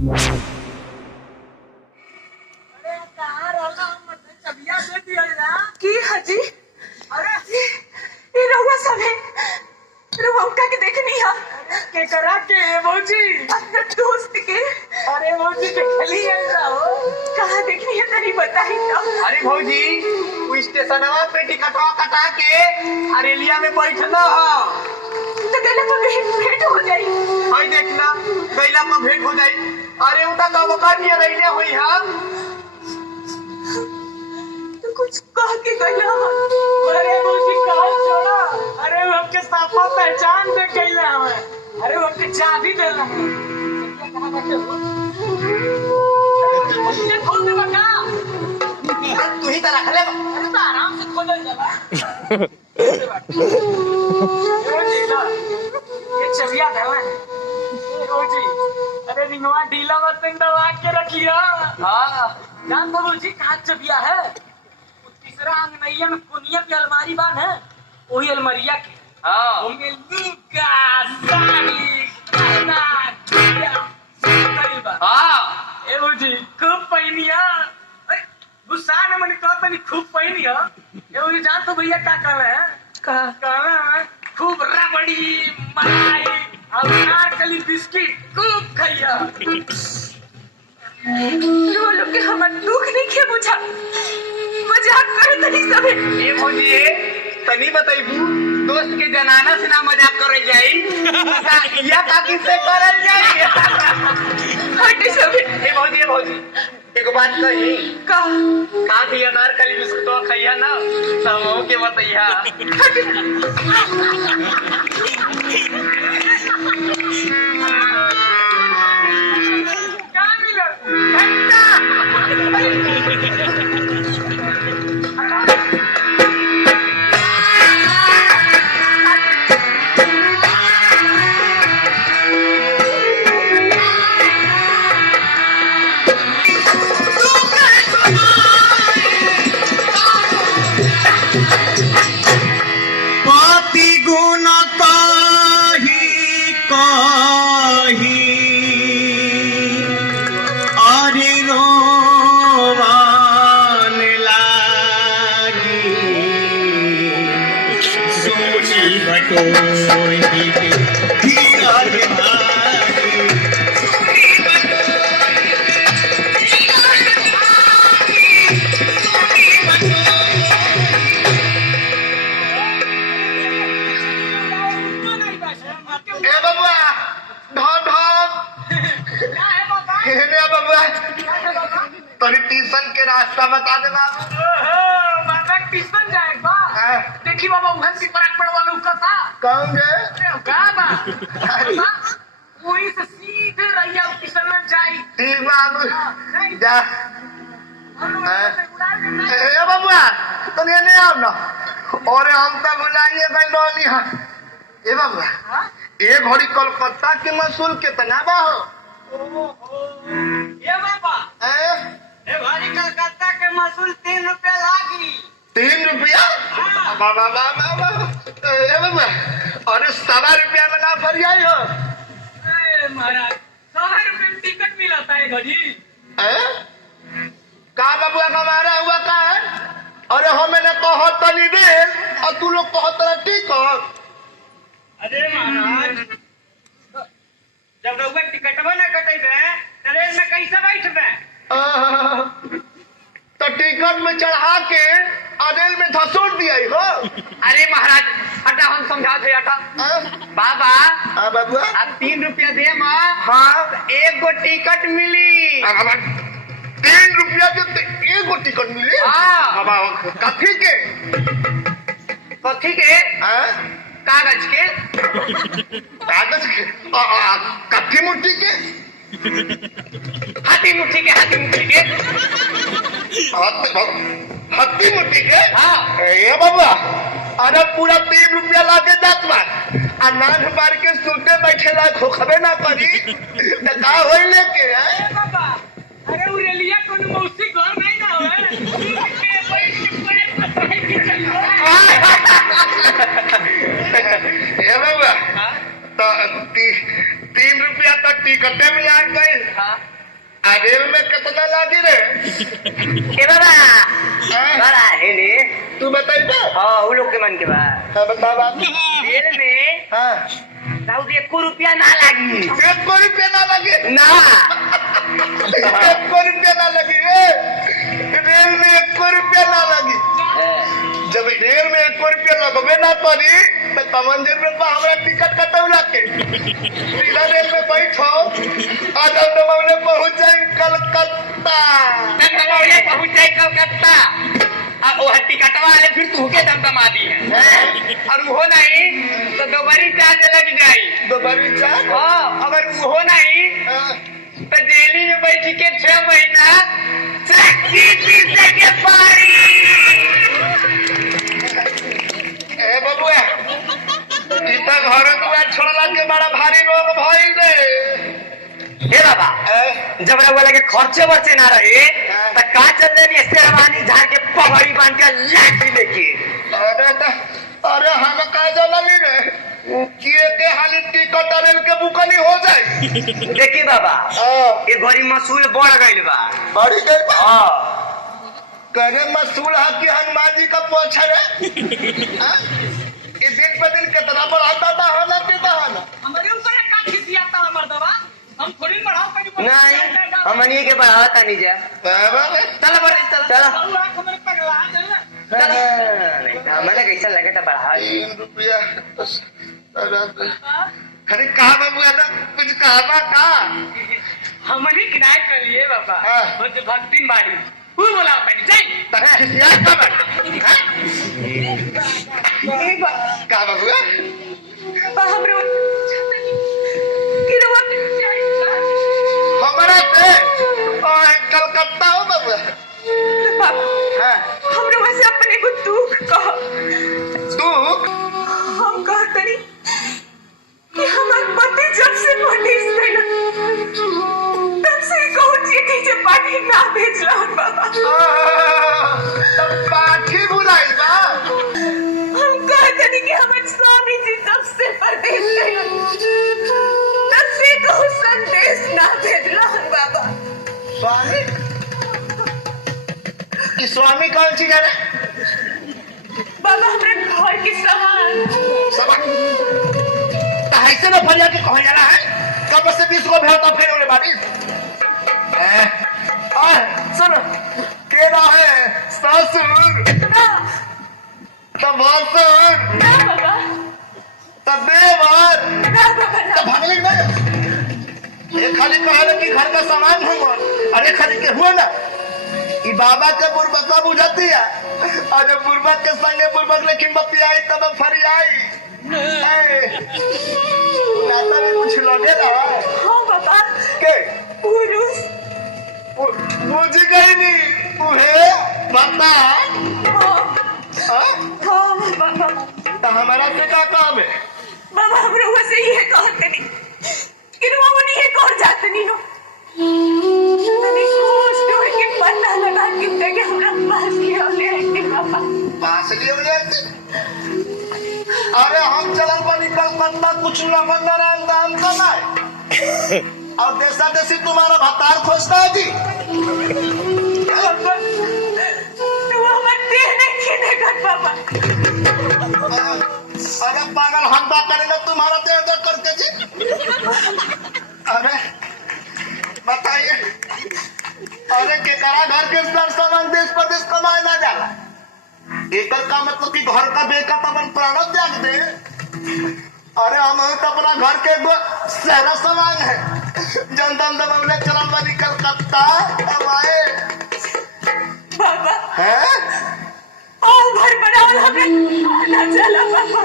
कहाँ रहला मतलब चबिया दे दिया ना की हाजी अरे ये रहुआ सब है रहुआ उनका के देखनी है के करा के भौजी अपने दोस्त के अरे भौजी देखली है हो कहाँ देखनी है तनी बताई तो अरे भौजी वो स्टेशनवा पे टिकटवा कटा के अरेलिया में बैठना हो तो गला पर भेंट हो जाई हई देखना गैला में भेंट हो जाई अरे उनका कबका नहीं रहने हुई हां तो कुछ कह के गला अरे भौजी कहा छोड़ा अरे वो के साफा पहचान दे गईला हमें अरे वो के चाबी देला कहां बैठे हो ये खोल दे बका तू ही तो रख ले अरे तो आराम से खोल जाला ये चबिया देला भौजी अरे रिंगवा ढीला मत दबा के रखिया हां जान भौजी कहां चबिया है तीसरा अंगनैया में कोनिया की अलमारी बान है वही अलमारिया के हां उनमें लुका साड़ी गहना गुड़िया सब बा हां ए भौजी खूब पहनिया अरे गुस्सा न मन का तनी खूब पहनिया ए भौजी जान तो भैया क्या कर रहे हैं कहना है खूब रबड़ी मलाई और नारकली बिस्किट खूब खाइया रो लो के हमर दुख नहीं के बुझा मजाक करे तनी सबे ए भौजी तनी बताइबू दोस्त के जनाना से ना मजाक करे जाई या काकी से करल जाई हट सबे ए भौजी एक बात कही का खा दिया नारकली बिस्कुट तो खइया ना तब के बताइया का मिलो घंटा ट्यूशन के रास्ता बता देना ट्यूशन जाएगा देखी बाबा उहन की पराग पड़ वाला उका था कौन गे का बा वहीं से सीधे रहिया ट्यूशन में जाई ठीक बाबू जा ए बाबूआ तो नहीं आओ ना और हम तो बुलाइए गई रोनी हां ए बाबूआ ए घड़ी कोलकाता के मसूल कितना बा हो ये बाबा ए भाई कलकत्ता के मसूल 3 रुपया लागी 3 रुपया बाबा अरे 1.25 रुपया में ना भर जाई हो महाराज 1.25 रुपये में टिकट मिला था घड़ी का बाबुआ हमारा हुआ का है अरे हमने कहो तनी दे और तू लोग कहो तरा टिकट अरे महाराज जब लोग टिकटवा ना कटेबे ट्रेन में कैसे बैठबे तो टिकट में चढ़ा के अरेल में धसोड़ दिया हो अरे महाराज हटा हम समझा थे हटा बाबा बाबुआ आप 3 रुपया दे हाँ एक गो टिकट मिली 3 रुपया के एक गो टिकट मिली हाँ कथी के कागज के कथी मुट्ठी के हाथी मुट्ठी के हाथी मुट्ठी के हाँ ये बाबा अरे पूरा 3 रुपया लाके जात बा नान मार के सुनते बैठे ला खोखबे ना करी तो का होई लेके बाबा अरे उरेलिया कोनो मौसी घर नहीं ना होए ए बाबा तो 3 रुपया तो टिकटे में आ गई। हाँ आ रेल में कितना लागी रे? ए बाबा हाँ? बड़ा है ने तू बताई बा? हाँ वो लोग के मन के बाद हाँ बता बात। रेल में हाँ दाऊद 1 रुपया ना लागी 1 रुपया ना लगी? ना 1 रुपया ना लगी रे? रेल में 1 रुपया ना लगी? जब रेल में 1 रुपया लगबे ना पड़ी तो कमंदिर में हमरा टिकट कटौला के सीधा रेल में बैठो आ दमदमा पहुंच जाए कलकत्ता। पहुंच जाए कलकत्ता अब वो टिकटवा वाले फिर तू के दमदमा दी है और वो नहीं तो दोबारी चार्ज लग जाई। दोबारी चार? हाँ अगर वो नहीं तो जेली में बैठ के 6 महीना के पारी। ए बबुआ इतना घर दुआर छोड़ला के बड़ा भारी रोग भइल रे। हे बाबा जब रउआ लगे खर्चे वर्चे ना रहे तो का चल रही शेरवानी झाड़ के पगड़ी बांध के लाठी लेके। अरे हम का जानली रे के हाली टिकट रेल के बुकनी हो जाए। देखी बाबा ये घड़ी मसूल बढ़ गइल बा। बड़ी गई बा? हाँ करे मसूल है कि हनुमान जी का पोछा रे? ये दिन पे दिन कितना बढ़ाता था होना कि बहाना? हमारे ऊपर एक काट दिया था मर्दवा हम थोड़ी बढ़ाओ कहीं नहीं हमनी के बढ़ावा तनी जा। चल बड़ी चल हमारे कैसा लगे था बढ़ा 3 रुपया। अरे कहा बाबू ना कुछ कहा का हमनी किनाय कर लिए बाबा हाँ। मुझे भक्ति मारी तू बोला पहले जाई का बाबू हमरो हमारा से कलकत्ता हो बाबू। हाँ हमरो वैसे अपने को दुख कह दुख हम कहतनी कि हमार पति जब से नोटिस भेल तब से कहू चिट्ठी से पाठी ना भेजला बाबा। तब पाठी बुलाई बा? हम कहतनी कि हमार स्वामी जी जब से परदेश गए तब से कहू संदेश ना भेजला बाबा। स्वामी कि स्वामी कौन सी जाने? बाबा हमरे घर के सामान ऐसे में फरिया के कहा जाना है कब से 20 को भेड़ तो फिर उन्हें बारी सुन के ना है ससुर ना तब भसुर ना बाबा तब देवर ना बाबा ना तब भागले ना ये खाली कहा कि घर का सामान हुआ अरे खाली के हुआ ना ये बाबा के बुर्बका बुझाती है और जब बुर्बक के संगे बुर्बक लेकिन बत्ती आई तब फरी आई नाता में कुछ लगे ना हाँ बाबा के पुरुष मुझे गई नहीं उहे बता हाँ बाबा तो हमारा से क्या काम है? बाबा हम लोग से ये कहते नहीं कि वो नहीं है कौन जाते नहीं हो तभी कोस्ट हो कि पन्ना लगा के देखे हमरा पास लिया ले आए बाबा पास लिए हो जाते अरे हम चलल बनी कलकत्ता कुछ न बंदर दाम कमाए और देशा देशी तुम्हारा भतार खोजता है जी। बाबा तू हमारे देह नहीं खेने का बाबा अरे पागल हंडा करेगा तुम्हारा देह देख करके जी। अरे बताइए अरे केकरा घर के सामान देश प्रदेश कमाए ना जाला एक का मतलब कि घर का बेका तमन प्राणो त्याग दे। अरे हम तो अपना घर के सहरा सामान है जनदम दम चला बनी कलकत्ता कमाए बाबा है और घर बनाओ हमें ना चला बाबा